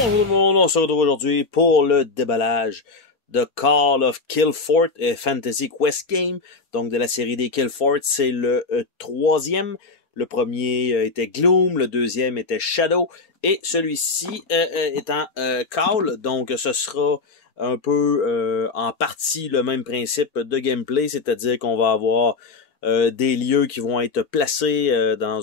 Bonjour tout le monde, on se retrouve aujourd'hui pour le déballage de Call of Kill Fort Fantasy Quest Game. Donc de la série des Kill Fort, c'est le troisième. Le premier était Gloom, le deuxième était Shadow et celui-ci étant Call. Donc ce sera un peu en partie le même principe de gameplay, c'est-à-dire qu'on va avoir des lieux qui vont être placés dans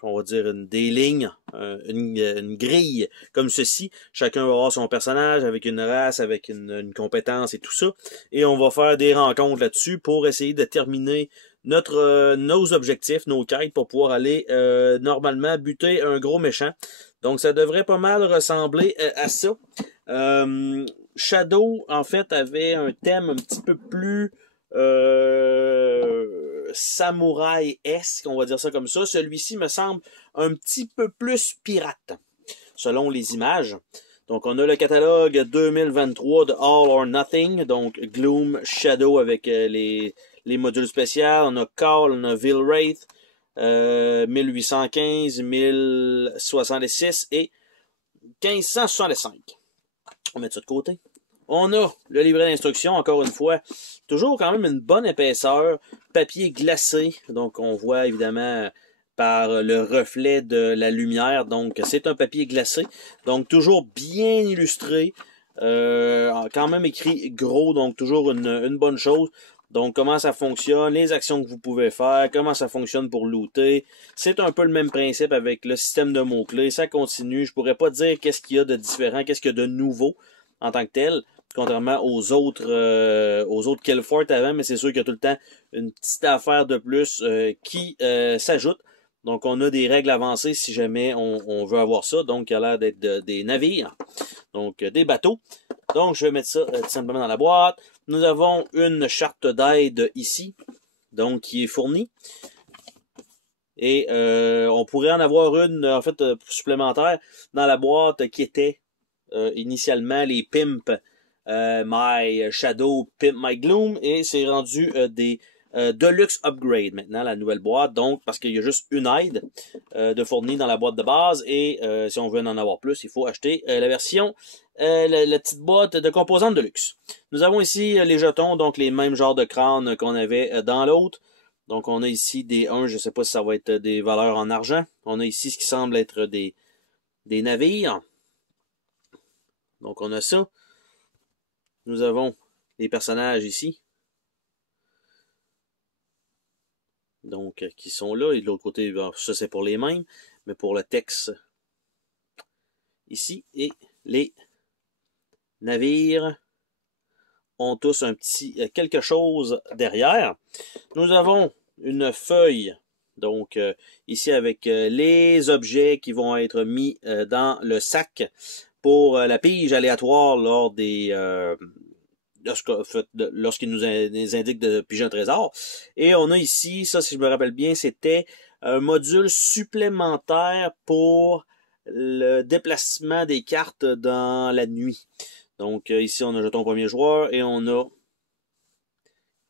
on va dire des lignes, une grille comme ceci. Chacun va avoir son personnage avec une race, avec une compétence et tout ça. Et on va faire des rencontres là-dessus pour essayer de terminer nos objectifs, nos quêtes pour pouvoir aller normalement buter un gros méchant. Donc ça devrait pas mal ressembler à ça. Shadow, en fait, avait un thème un petit peu plus samouraï-esque, on va dire ça comme ça. Celui-ci me semble un petit peu plus pirate, selon les images. Donc, on a le catalogue 2023 de All or Nothing, donc Gloom, Shadow avec les modules spéciaux. On a Call, on a Vilwraith, 1815, 1066 et 1565. On met ça de côté. On a le livret d'instruction, encore une fois, toujours quand même une bonne épaisseur, papier glacé, donc on voit évidemment par le reflet de la lumière, donc c'est un papier glacé, donc toujours bien illustré, quand même écrit gros, donc toujours une bonne chose. Donc comment ça fonctionne, les actions que vous pouvez faire, comment ça fonctionne pour looter. C'est un peu le même principe avec le système de mots-clés, ça continue. Je pourrais pas dire qu'est-ce qu'il y a de différent, qu'est-ce qu'il y a de nouveau en tant que tel, contrairement aux autres Kill Fort avant, mais c'est sûr qu'il y a tout le temps une petite affaire de plus qui s'ajoute. Donc on a des règles avancées si jamais on veut avoir ça. Donc il y a l'air d'être des navires, donc des bateaux. Donc je vais mettre ça tout simplement dans la boîte. Nous avons une charte d'aide ici, donc qui est fournie. Et on pourrait en avoir une en fait supplémentaire dans la boîte qui était initialement les Pimp My Shadow, Pimp My Gloom, et c'est rendu des Deluxe Upgrade maintenant, la nouvelle boîte, donc parce qu'il y a juste une aide de fournie dans la boîte de base, et si on veut en avoir plus, il faut acheter la version, la petite boîte de composantes de luxe. Nous avons ici les jetons, donc les mêmes genres de crânes qu'on avait dans l'autre. Donc on a ici des 1, je ne sais pas si ça va être des valeurs en argent. On a ici ce qui semble être des navires. Donc on a ça. Nous avons les personnages ici. Donc, qui sont là. Et de l'autre côté, ça c'est pour les mêmes. Mais pour le texte, ici. Et les navires ont tous un petit quelque chose derrière. Nous avons une feuille. Donc, ici avec les objets qui vont être mis dans le sac pour la pige aléatoire lors des lorsqu'il nous indique de piger un trésor. Et on a ici, ça si je me rappelle bien, c'était un module supplémentaire pour le déplacement des cartes dans la nuit. Donc ici on a jeton premier joueur et on a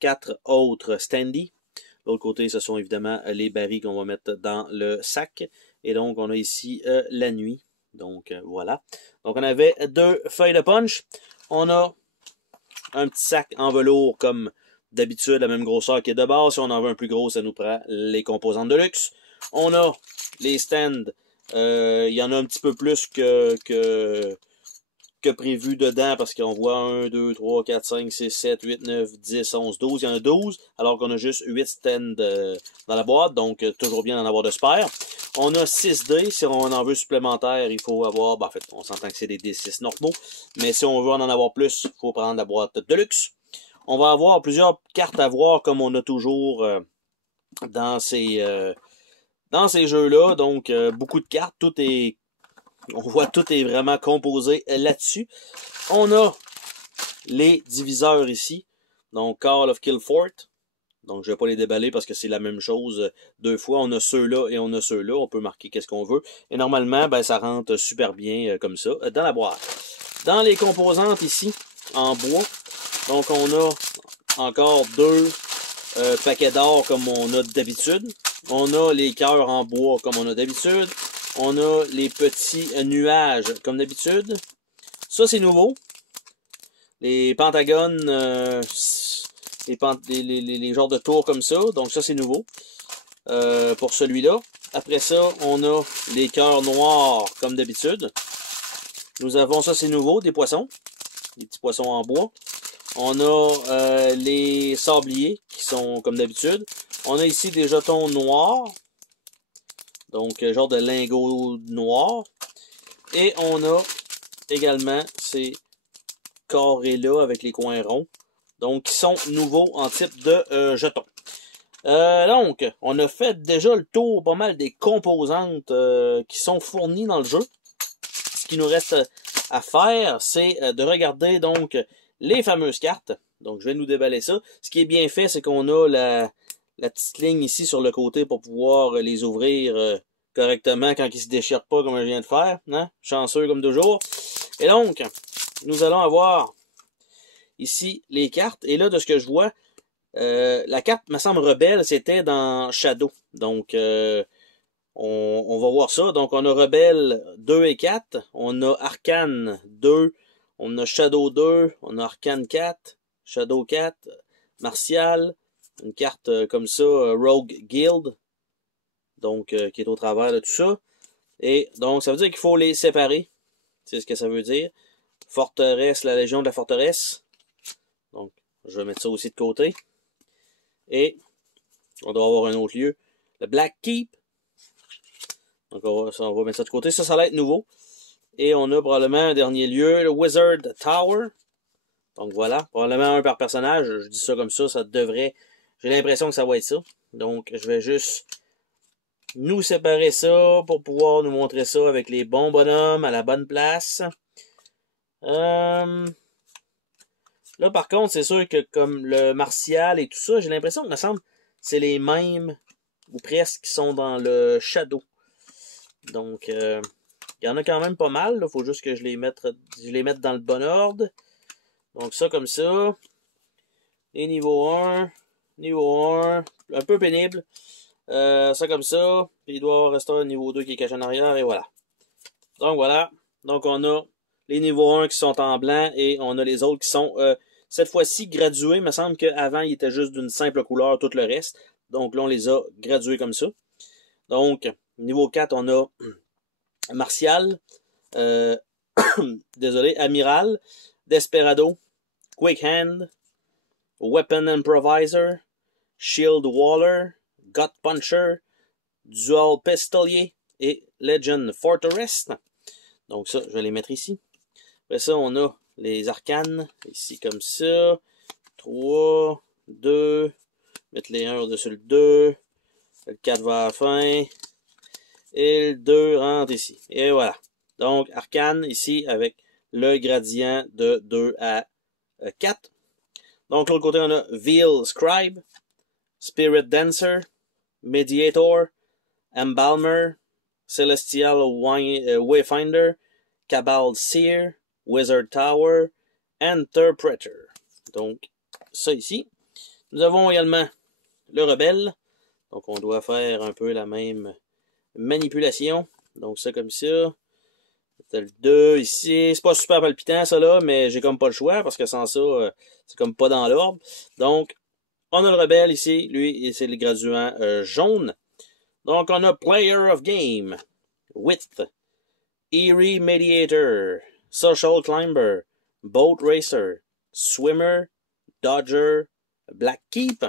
4 autres standees. De l'autre côté, ce sont évidemment les barils qu'on va mettre dans le sac. Et donc on a ici la nuit. Donc voilà. Donc on avait 2 feuilles de punch. On a un petit sac en velours comme d'habitude, la même grosseur qui est de base. Si on en veut un plus gros, ça nous prend les composantes de luxe. On a les stands. Il y en a un petit peu plus que prévu dedans parce qu'on voit 1, 2, 3, 4, 5, 6, 7, 8, 9, 10, 11, 12. Il y en a 12 alors qu'on a juste 8 stands dans la boîte. Donc toujours bien d'en avoir de spare. On a 6 dés. Si on en veut supplémentaire, il faut avoir... en fait, on s'entend que c'est des D6 normaux. Mais si on veut en avoir plus, il faut prendre la boîte de luxe. On va avoir plusieurs cartes à voir comme on a toujours dans ces jeux-là. Donc, beaucoup de cartes. On voit tout est vraiment composé là-dessus. On a les diviseurs ici. Donc, Call of Kill Fort. Donc, je ne vais pas les déballer parce que c'est la même chose 2 fois. On a ceux-là et on a ceux-là. On peut marquer qu'est-ce qu'on veut. Et normalement, ben, ça rentre super bien comme ça dans la boîte. Dans les composantes ici, en bois, donc on a encore 2 paquets d'or comme on a d'habitude. On a les cœurs en bois comme on a d'habitude. on a les petits nuages, comme d'habitude. Ça, c'est nouveau. Les pentagones, les genres de tours comme ça. Donc ça, c'est nouveau pour celui-là. Après ça, on a les cœurs noirs, comme d'habitude. Nous avons, ça c'est nouveau, des poissons. Des petits poissons en bois. On a les sabliers, qui sont comme d'habitude. On a ici des jetons noirs. Donc, genre de lingots noirs. Et on a également ces carrés-là avec les coins ronds. Donc, qui sont nouveaux en type de jetons. Donc, on a fait déjà le tour pas mal des composantes qui sont fournies dans le jeu. Ce qui nous reste à faire, c'est de regarder donc les fameuses cartes. Donc, je vais nous déballer ça. Ce qui est bien fait, c'est qu'on a la petite ligne ici sur le côté pour pouvoir les ouvrir correctement quand ils ne se déchirent pas comme je viens de faire. Hein? Chanceux comme toujours. Et donc, nous allons avoir ici les cartes. Et là, de ce que je vois, la carte, me semble, rebelle, c'était dans Shadow. Donc, on va voir ça. Donc, on a Rebelle 2 et 4. On a Arcane 2. On a Shadow 2. On a Arcane 4. Shadow 4. Martial. Une carte comme ça, Rogue Guild. Donc, qui est au travers de tout ça. Et donc, ça veut dire qu'il faut les séparer. C'est ce que ça veut dire. Forteresse, la Légion de la Forteresse. Donc, je vais mettre ça aussi de côté. Et on doit avoir un autre lieu. Le Black Keep. Donc, on va mettre ça de côté. Ça va être nouveau. Et on a probablement un dernier lieu, le Wizard Tower. Donc, voilà. Probablement un par personnage. Je dis ça comme ça devrait... J'ai l'impression que ça va être ça. Donc, je vais juste nous séparer ça pour pouvoir nous montrer ça avec les bons bonhommes à la bonne place. Là, par contre, c'est sûr que comme le martial et tout ça, j'ai l'impression que, me semble, c'est les mêmes, ou presque, qui sont dans le Shadow. Donc, il y en a quand même pas mal. Il faut juste que je les mette dans le bon ordre. Donc, ça comme ça. Et niveau 1. Niveau 1. Un peu pénible. Ça comme ça. Puis il doit rester un niveau 2 qui est caché en arrière. Et voilà. Donc, voilà. Donc, on a les niveaux 1 qui sont en blanc. Et on a les autres qui sont... cette fois-ci, gradués. Il me semble qu'avant, il était juste d'une simple couleur, tout le reste. Donc là, on les a gradués comme ça. Donc, niveau 4, on a Martial. Désolé, Amiral. Desperado. Quick Hand. Weapon Improviser. Shield Waller. Gut Puncher. Dual Pistolier. Et Legend Fortress. Donc ça, je vais les mettre ici. Après ça, on a les arcanes, ici comme ça. 3, 2, mettre les 1 au-dessus le 2. Le 4 va à la fin. Et le 2 rentre ici. Et voilà. Donc, arcane ici avec le gradient de 2 à 4. Donc, l'autre côté, on a Veil Scribe, Spirit Dancer, Mediator, Embalmer, Celestial Wayfinder, Cabal Seer, Wizard Tower, Interpreter. Donc, ça ici. Nous avons également le Rebelle. Donc, on doit faire un peu la même manipulation. Donc, ça comme ça. C'est le 2 ici. C'est pas super palpitant, ça là, mais j'ai comme pas le choix parce que sans ça, c'est comme pas dans l'ordre. Donc, on a le Rebelle ici. Lui, c'est le graduant jaune. Donc, on a Player of Game. Width. Eerie Mediator. Social Climber. Boat Racer. Swimmer. Dodger. Black Keep.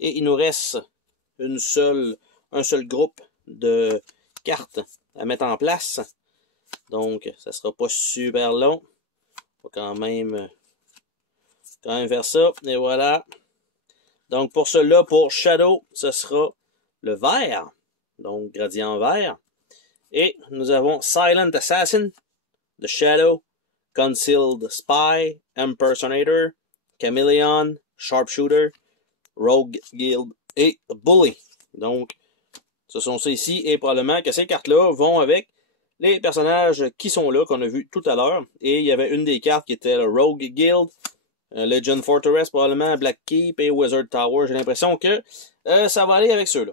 Et il nous reste un seul groupe de cartes à mettre en place. Donc, ça sera pas super long. On va quand même faire ça. Et voilà. Donc, pour cela, pour Shadow, ce sera le vert. Donc, gradient vert. Et nous avons Silent Assassin, The Shadow, Concealed Spy, Impersonator, Chameleon, Sharpshooter, Rogue Guild et Bully. Donc, ce sont ceux ici. Et probablement que ces cartes-là vont avec les personnages qui sont là, qu'on a vu tout à l'heure. Et il y avait une des cartes qui était le Rogue Guild, Legend Fortress, probablement Black Keep et Wizard Tower. J'ai l'impression que ça va aller avec ceux-là.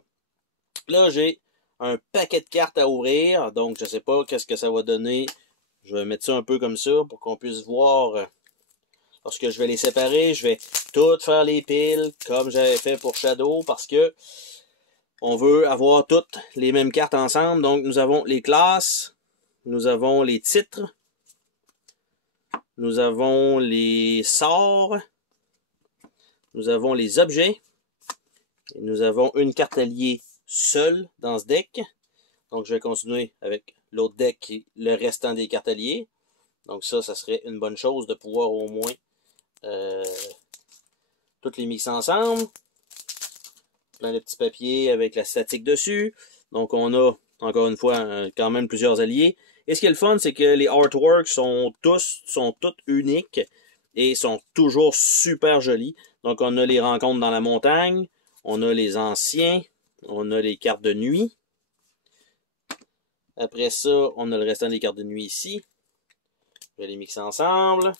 Là, j'ai un paquet de cartes à ouvrir. Donc, je sais pas qu'est-ce que ça va donner. Je vais mettre ça un peu comme ça pour qu'on puisse voir. Lorsque je vais les séparer, je vais toutes faire les piles comme j'avais fait pour Shadow parce que on veut avoir toutes les mêmes cartes ensemble. Donc, nous avons les classes, nous avons les titres, nous avons les sorts, nous avons les objets, et nous avons une carte alliée seule dans ce deck. Donc, je vais continuer avec l'autre deck et le restant des cartes alliées. Donc, ça serait une bonne chose de pouvoir au moins toutes les mixer ensemble. Plein de petits papiers avec la statique dessus. Donc, on a, encore une fois, quand même plusieurs alliés. Et ce qui est le fun, c'est que les artworks sont toutes uniques et sont toujours super jolis. Donc, on a les rencontres dans la montagne, on a les anciens, on a les cartes de nuit. Après ça, on a le restant des cartes de nuit ici. Je vais les mixer ensemble.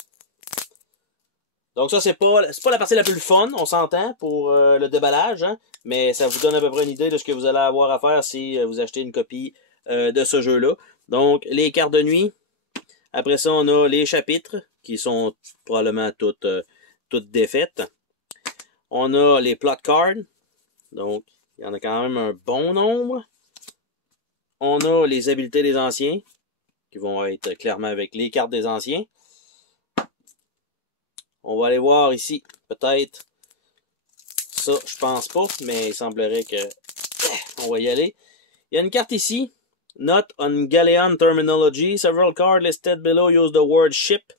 Donc ça, c'est pas la partie la plus fun, on s'entend, pour le déballage, hein, mais ça vous donne à peu près une idée de ce que vous allez avoir à faire si vous achetez une copie de ce jeu-là. Donc, les cartes de nuit. Après ça, on a les chapitres, qui sont probablement toutes défaites. On a les plot cards. Donc, il y en a quand même un bon nombre. On a les habiletés des anciens, qui vont être clairement avec les cartes des anciens. On va aller voir ici, peut-être. Ça, je pense pas, mais il semblerait que on va y aller. Il y a une carte ici. Not on Galleon terminology. Several cards listed below use the word ship.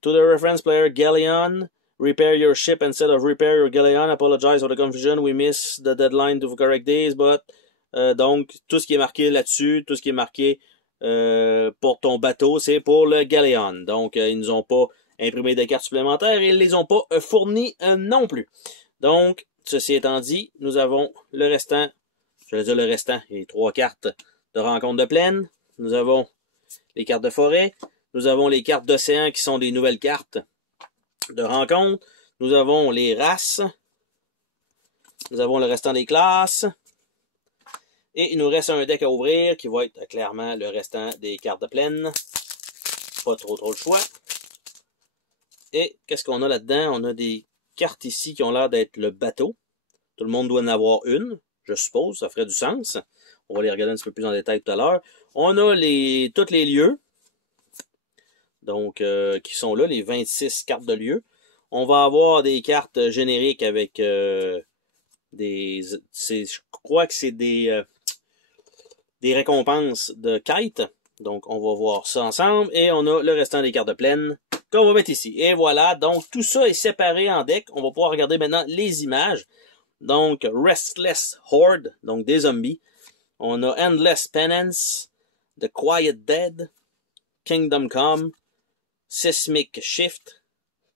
To the reference player, Galleon. Repair your ship instead of repair your Galleon. Apologize for the confusion. We missed the deadline to correct these, but... donc, tout ce qui est marqué là-dessus, tout ce qui est marqué pour ton bateau, c'est pour le Galleon. Donc, ils nous ont pas imprimer des cartes supplémentaires et ils ne les ont pas fournies non plus. Donc, ceci étant dit, nous avons le restant, je vais dire le restant, les 3 cartes de rencontre de plaine. Nous avons les cartes de forêt. Nous avons les cartes d'océan qui sont des nouvelles cartes de rencontre. Nous avons les races. Nous avons le restant des classes. Et il nous reste un deck à ouvrir qui va être clairement le restant des cartes de plaine. Pas trop le choix. Et qu'est-ce qu'on a là-dedans? On a des cartes ici qui ont l'air d'être le bateau. Tout le monde doit en avoir une, je suppose. Ça ferait du sens. On va les regarder un petit peu plus en détail tout à l'heure. On a tous les lieux. Donc, qui sont là, les 26 cartes de lieux. On va avoir des cartes génériques avec je crois que c'est des récompenses de quêtes. Donc, on va voir ça ensemble. Et on a le restant des cartes de plaine qu'on va mettre ici. Et voilà, donc tout ça est séparé en deck. On va pouvoir regarder maintenant les images. Donc, Restless Horde, donc des zombies. On a Endless Penance, The Quiet Dead, Kingdom Come, Seismic Shift,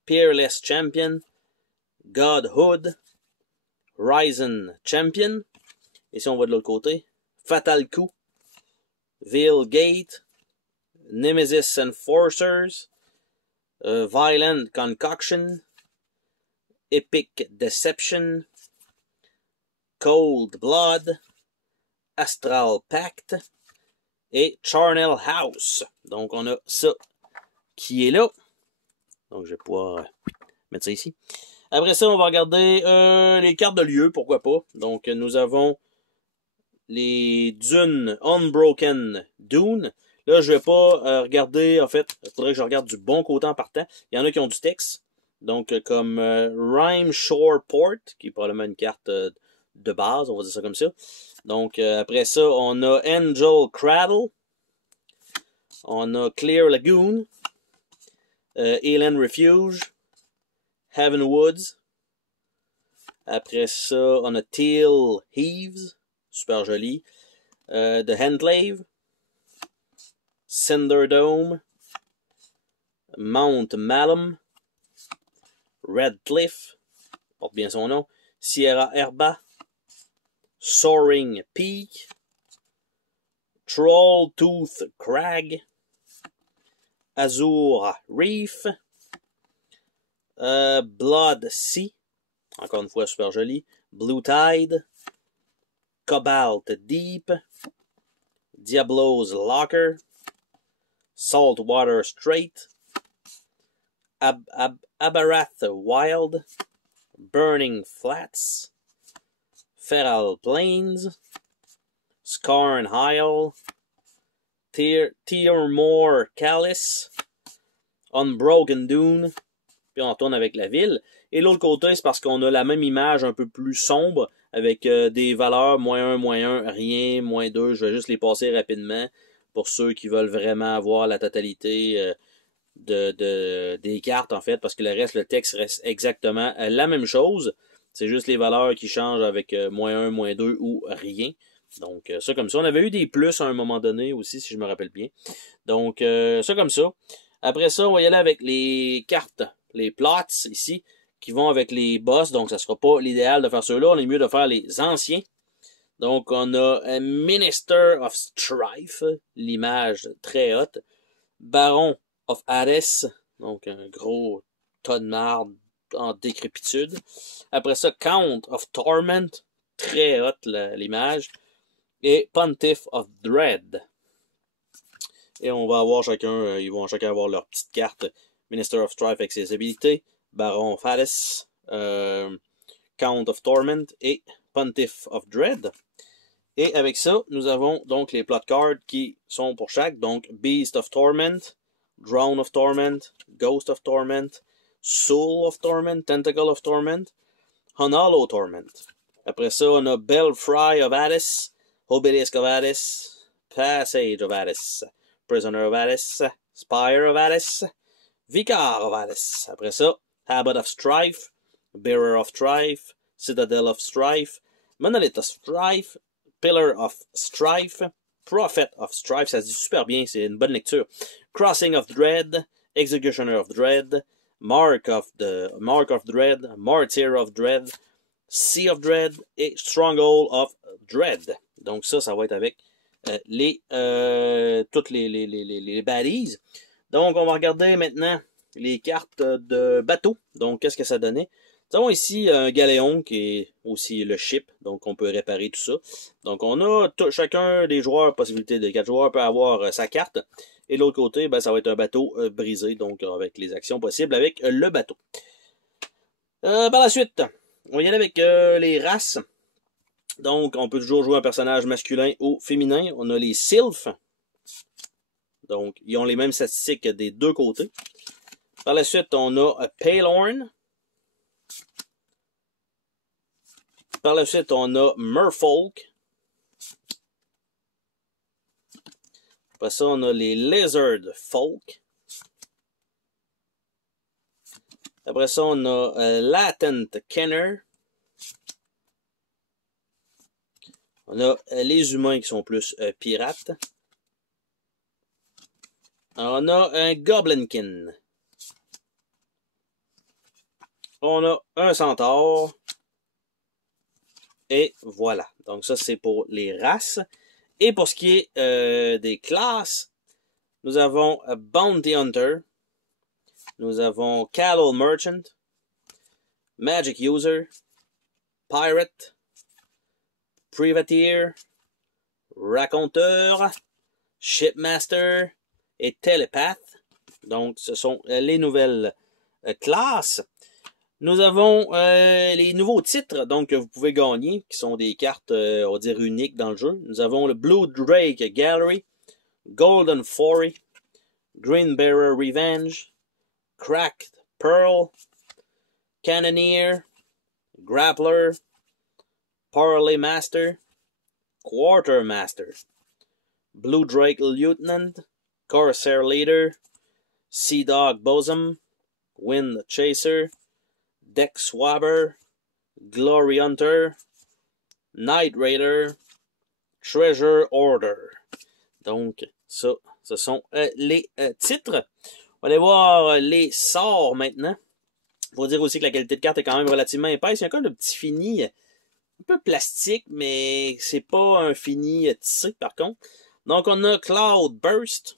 Peerless Champion, Godhood, Ryzen Champion. Et si on va de l'autre côté, Fatal Coup, Veil Gate, Nemesis Enforcers, Violent Concoction, Epic Deception, Cold Blood, Astral Pact et Charnel House. Donc, on a ça qui est là. Donc, je vais pouvoir mettre ça ici. Après ça, on va regarder les cartes de lieu, pourquoi pas. Donc, nous avons les dunes Unbroken Dune. Là, je vais pas regarder, en fait, il faudrait que je regarde du bon côté en partant. Il y en a qui ont du texte. Donc, comme Rhyme Shore Port, qui est probablement une carte de base, on va dire ça comme ça. Donc, après ça, on a Angel Cradle. On a Clear Lagoon. Alien Refuge. Heaven Woods. Après ça, on a Teal Heaves. Super joli. The Enclave. Cinder Dome. Mount Malum. Red Cliff. Porte bien son nom. Sierra Herba. Soaring Peak. Troll Tooth Crag. Azure Reef. Blood Sea. Encore une fois, super joli. Blue Tide. Cobalt Deep, Diablo's Locker, Saltwater Strait, Abarath Wild, Burning Flats, Feral Plains, Scarn Isle, Tearmore Calice, Unbroken Dune, puis on tourne avec la ville. Et l'autre côté, c'est parce qu'on a la même image un peu plus sombre, avec des valeurs -1, -1, rien, -2. Je vais juste les passer rapidement pour ceux qui veulent vraiment avoir la totalité des cartes, en fait, parce que le texte reste exactement la même chose. C'est juste les valeurs qui changent avec -1, -2 ou rien. Donc, ça comme ça. On avait eu des plus à un moment donné aussi, si je me rappelle bien. Donc, ça comme ça. Après ça, on va y aller avec les cartes, les plots ici, qui vont avec les boss. Donc, ça sera pas l'idéal de faire ceux-là. On est mieux de faire les anciens. Donc, on a un Minister of Strife, l'image très haute. Baron of Hades, donc un gros tas de marde en décrépitude. Après ça, Count of Torment, très haute l'image. Et Pontiff of Dread. Et on va avoir chacun, ils vont chacun avoir leur petite carte. Minister of Strife avec ses habilités, Baron of Hades, Count of Torment et Pontiff of Dread. Et avec ça, nous avons donc les plot cards qui sont pour chaque. Donc, Beast of Torment, Drone of Torment, Ghost of Torment, Soul of Torment, Tentacle of Torment, Honolo Torment. Après ça, on a Belfry of Hades, Obelisk of Hades, Passage of Hades, Prisoner of Hades, Spire of Hades, Vicar of Hades. Après ça, Habit of Strife, Bearer of Strife, Citadel of Strife, Monolith of Strife, Pillar of Strife, Prophet of Strife, ça se dit super bien, c'est une bonne lecture. Crossing of Dread, Executioner of Dread, Mark of Dread, Martyr of Dread, Sea of Dread et Stronghold of Dread. Donc ça va être avec toutes les baddies. Donc on va regarder maintenant les cartes de bateau. Donc qu'est-ce que ça donnait? Nous avons ici un galéon qui est aussi le ship, donc on peut réparer tout ça. Donc on a chacun des joueurs, possibilité de 4 joueurs peut avoir sa carte. Et de l'autre côté, ben, ça va être un bateau brisé, donc avec les actions possibles avec le bateau. Par la suite, on va y aller avec les races. Donc on peut toujours jouer un personnage masculin ou féminin. On a les sylphes. Donc ils ont les mêmes statistiques des deux côtés. Par la suite, on a Palehorn. Par la suite, on a Merfolk. Après ça, on a les Lizard Folk. Après ça, on a Latent Kenner. On a les humains qui sont plus pirates. On a un Goblinkin. On a un centaure. Et voilà. Donc ça, c'est pour les races. Et pour ce qui est des classes, nous avons Bounty Hunter. Nous avons Cattle Merchant. Magic User. Pirate. Privateer. Raconteur. Shipmaster. Et Telepath. Donc, ce sont les nouvelles classes. Nous avons les nouveaux titres donc que vous pouvez gagner, qui sont des cartes, on va dire, uniques dans le jeu. Nous avons le Blue Drake Gallery, Golden Foray, Green Bearer Revenge, Cracked Pearl, Cannoneer, Grappler, Parley Master, Quartermaster, Blue Drake Lieutenant, Corsair Leader, Sea Dog Bosom, Wind Chaser, Deck Swabber, Glory Hunter, Night Raider, Treasure Order. Donc, ça, ce sont les titres. On va aller voir les sorts maintenant. Il faut dire aussi que la qualité de carte est quand même relativement épaisse. Il y a encore de petits finis un peu plastique, mais c'est pas un fini tissé par contre. Donc, on a Cloud Burst,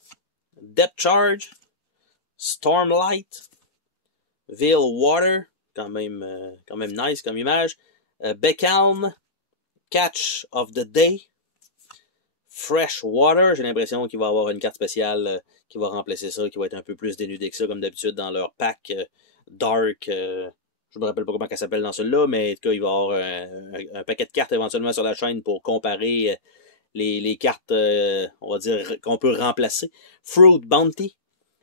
Depth Charge, Stormlight, Veil Water, quand même nice comme image, Beckalm, Catch of the Day. Fresh Water. J'ai l'impression qu'il va y avoir une carte spéciale qui va remplacer ça, qui va être un peu plus dénudée que ça, comme d'habitude dans leur pack Dark. Je me rappelle pas comment elle s'appelle dans celui-là, mais en tout cas, il va y avoir un paquet de cartes éventuellement sur la chaîne pour comparer les cartes, on va dire, qu'on peut remplacer. Fruit Bounty,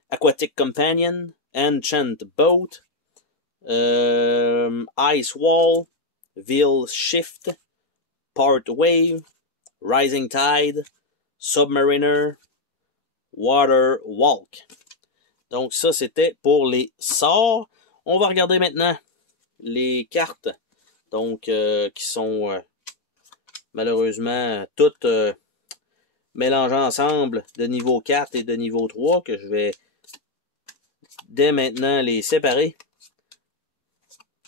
Aquatic Companion, Enchant Boat, Ice Wall, Veil Shift, Part Wave, Rising Tide, Submariner, Water Walk. Donc ça, c'était pour les sorts. On va regarder maintenant les cartes, donc qui sont malheureusement toutes mélangées ensemble de niveau 4 et de niveau 3, que je vais dès maintenant les séparer.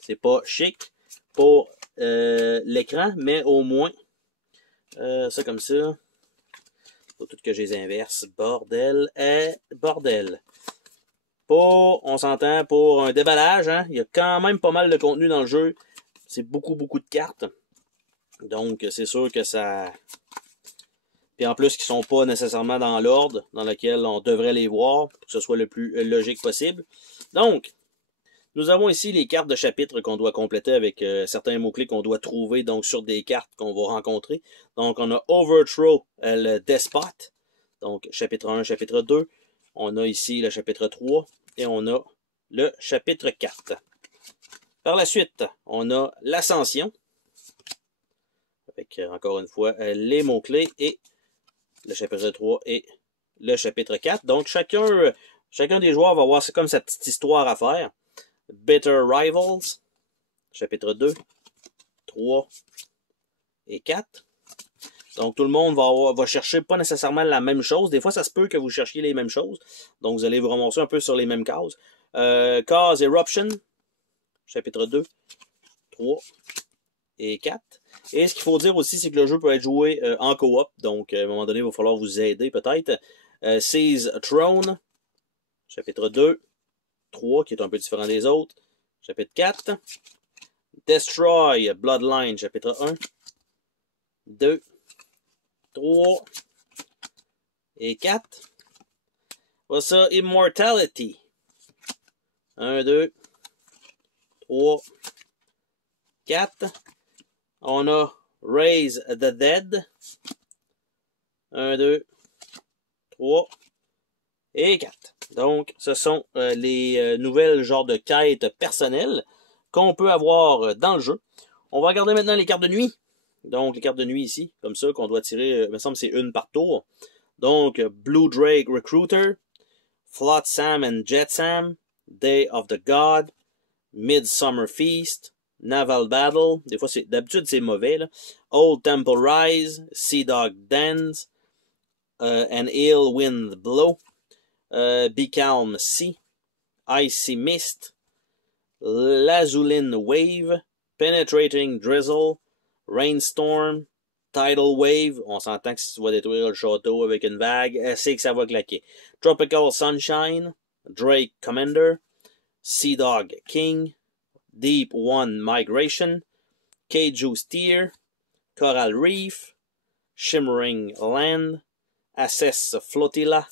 C'est pas chic pour l'écran, mais au moins ça comme ça. Faut tout que je les inverse. Bordel et bordel. On s'entend pour un déballage, hein. Il y a quand même pas mal de contenu dans le jeu. C'est beaucoup de cartes. Donc, c'est sûr que ça... Puis en plus, qui sont pas nécessairement dans l'ordre dans lequel on devrait les voir, pour que ce soit le plus logique possible. Donc, nous avons ici les cartes de chapitre qu'on doit compléter avec certains mots-clés qu'on doit trouver donc sur des cartes qu'on va rencontrer. Donc, on a Overthrow, le Despot. Donc, chapitre 1, chapitre 2. On a ici le chapitre 3 et on a le chapitre 4. Par la suite, on a l'Ascension. Avec, encore une fois, les mots-clés et le chapitre 3 et le chapitre 4. Donc, chacun des joueurs va avoir comme sa petite histoire à faire. Bitter Rivals, chapitre 2, 3 et 4. Donc, tout le monde va chercher pas nécessairement la même chose. Des fois, ça se peut que vous cherchiez les mêmes choses. Donc, vous allez vous ramasser un peu sur les mêmes cases. Cause Eruption, chapitre 2, 3 et 4. Et ce qu'il faut dire aussi, c'est que le jeu peut être joué en coop. Donc, à un moment donné, il va falloir vous aider peut-être. Seize Throne, chapitre 2, 3, qui est un peu différent des autres. Chapitre 4. Destroy Bloodline, chapitre 1, 2, 3 et 4. Voilà ça, Immortality. 1, 2, 3, 4. On a Raise the Dead. 1, 2, 3 et 4. Donc, ce sont les nouvelles genres de quêtes personnelles qu'on peut avoir dans le jeu. On va regarder maintenant les cartes de nuit. Donc, les cartes de nuit ici, comme ça, qu'on doit tirer, il me semble que c'est une par tour. Donc, Blue Drake Recruiter, Flotsam and Jetsam, Day of the God, Midsummer Feast, Naval Battle, des fois, d'habitude, c'est mauvais, là. Old Temple Rise, Sea Dog Dance, An Ill Wind Blow, Be Calm Sea, Icy Mist, Lazulin Wave, Penetrating Drizzle, Rainstorm, Tidal Wave, on s'entend que si tu vas détruire le château avec une vague, c'est que ça va claquer. Tropical Sunshine, Drake Commander, Sea Dog King, Deep One Migration, Keiju Steer, Coral Reef, Shimmering Land, Assess Flotilla,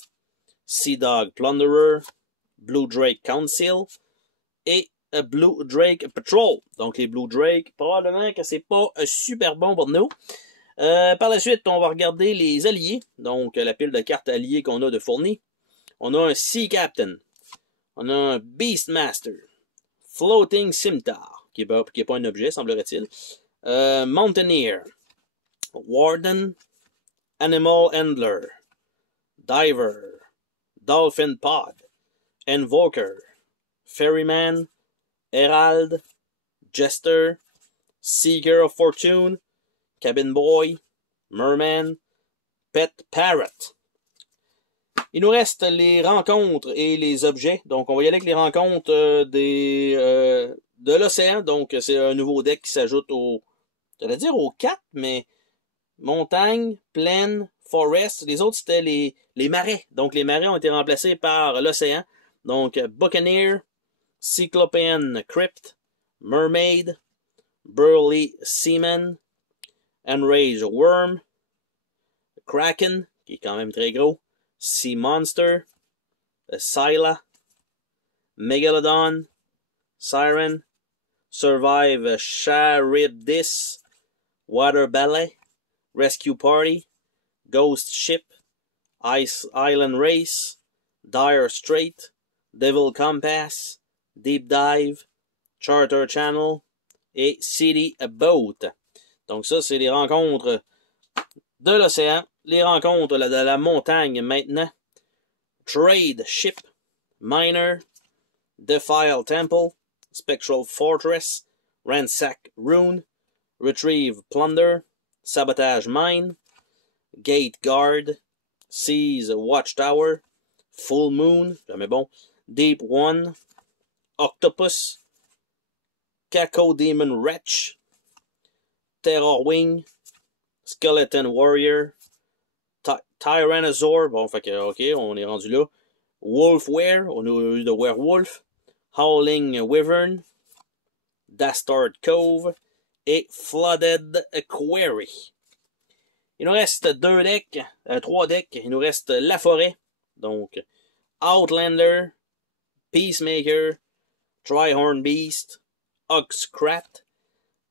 Sea Dog Plunderer, Blue Drake Council et Blue Drake Patrol. Donc les Blue Drake, probablement que c'est pas super bon pour nous. Par la suite, on va regarder les alliés. Donc la pile de cartes alliées qu'on a de fournis. On a un Sea Captain. On a un Beastmaster. Floating Scimitar, qui est pas un objet, semblerait-il. Mountaineer. Warden. Animal Handler. Diver. Dolphin Pod. Invoker. Ferryman. Herald. Jester. Seeker of Fortune. Cabin Boy. Merman. Pet Parrot. Il nous reste les rencontres et les objets. Donc, on va y aller avec les rencontres de l'océan. Donc, c'est un nouveau deck qui s'ajoute j'allais dire aux 4, mais montagne, plaine, forest. Les autres, c'était les marais. Donc, les marais ont été remplacés par l'océan. Donc, Buccaneer, Cyclopean Crypt, Mermaid, Burly Seaman, Enraged Worm, Kraken, qui est quand même très gros, Sea Monster, Scylla, Megalodon, Siren, Survive Charybdis, Water Ballet, Rescue Party, Ghost Ship, Ice Island Race, Dire Strait, Devil Compass, Deep Dive, Charter Channel et City Boat. Donc ça, c'est les rencontres de l'océan, les rencontres de la montagne maintenant. Trade Ship, Miner, Defile Temple, Spectral Fortress, Ransack Rune, Retrieve Plunder, Sabotage Mine, Gate Guard, Seize Watchtower, Full Moon, jamais bon, Deep One, Octopus, Caco Demon Wretch, Terror Wing, Skeleton Warrior, Tyrannosaur, bon, fait que, ok, on est rendu là, Wolfware, on a eu de Werewolf, Howling Wyvern, Dastard Cove et Flooded Quarry. Il nous reste 3 decks. Il nous reste La Forêt, donc Outlander, Peacemaker, Tryhorn Beast, Oxcrat,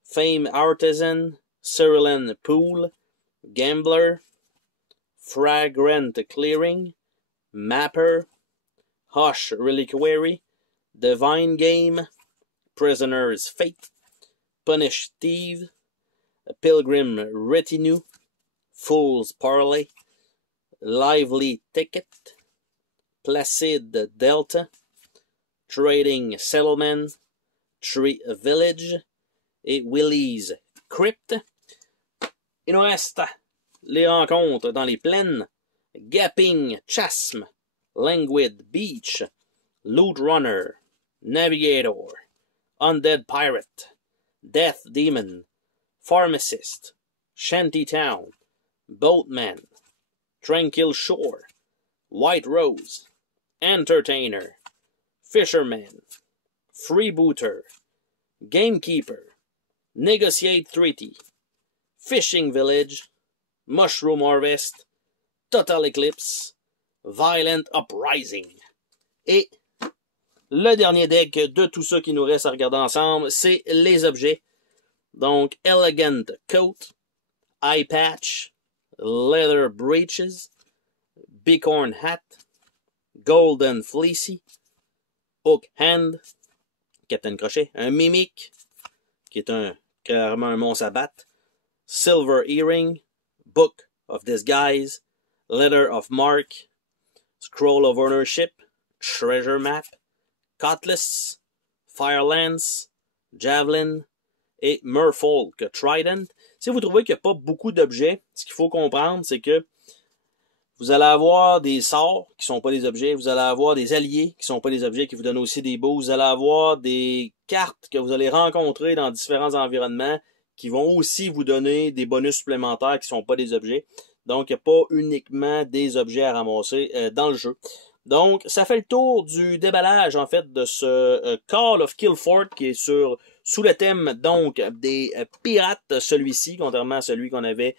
Fame Artisan, Cerulean Pool, Gambler, Fragrant Clearing, Mapper, Hush Reliquary, Divine Game, Prisoner's Fate, Punish Thief, Pilgrim Retinue, Fool's Parley, Lively Ticket, Placid Delta, Trading Settlement, Tree Village et Willie's Crypt. Il nous reste les rencontres dans les plaines. Gapping Chasm, Languid Beach, Loot Runner, Navigator, Undead Pirate, Death Demon, Pharmacist, Shantytown, Boatman, Tranquil Shore, White Rose, Entertainer, Fisherman, Freebooter, Gamekeeper, Negotiate Treaty, Fishing Village, Mushroom Harvest, Total Eclipse, Violent Uprising. Et le dernier deck de tout ça qui nous reste à regarder ensemble, c'est les objets. Donc, Elegant Coat, Eye Patch, Leather Breeches, Bighorn Hat, Golden Fleecy, Hook Hand, Captain Crochet, un Mimic, qui est clairement un monstre à battre, Silver Earring, Book of Disguise, Letter of Mark, Scroll of Ownership, Treasure Map, Cutlass, Firelance, Javelin et Merfolk Trident. Si vous trouvez qu'il n'y a pas beaucoup d'objets, ce qu'il faut comprendre, c'est que vous allez avoir des sorts qui ne sont pas des objets, vous allez avoir des alliés qui ne sont pas des objets, qui vous donnent aussi des boosts, vous allez avoir des cartes que vous allez rencontrer dans différents environnements qui vont aussi vous donner des bonus supplémentaires qui ne sont pas des objets. Donc, il n'y a pas uniquement des objets à ramasser dans le jeu. Donc, ça fait le tour du déballage, en fait, de ce Call of Killfort qui est sous le thème, donc, des pirates, celui-ci, contrairement à celui qu'on avait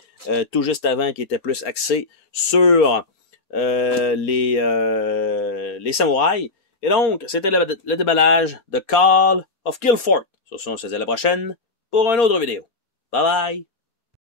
tout juste avant, qui était plus axé sur les samouraïs. Et donc, c'était le déballage de Call of Killfort. Sur ce, on se dit à la prochaine pour une autre vidéo. Bye bye!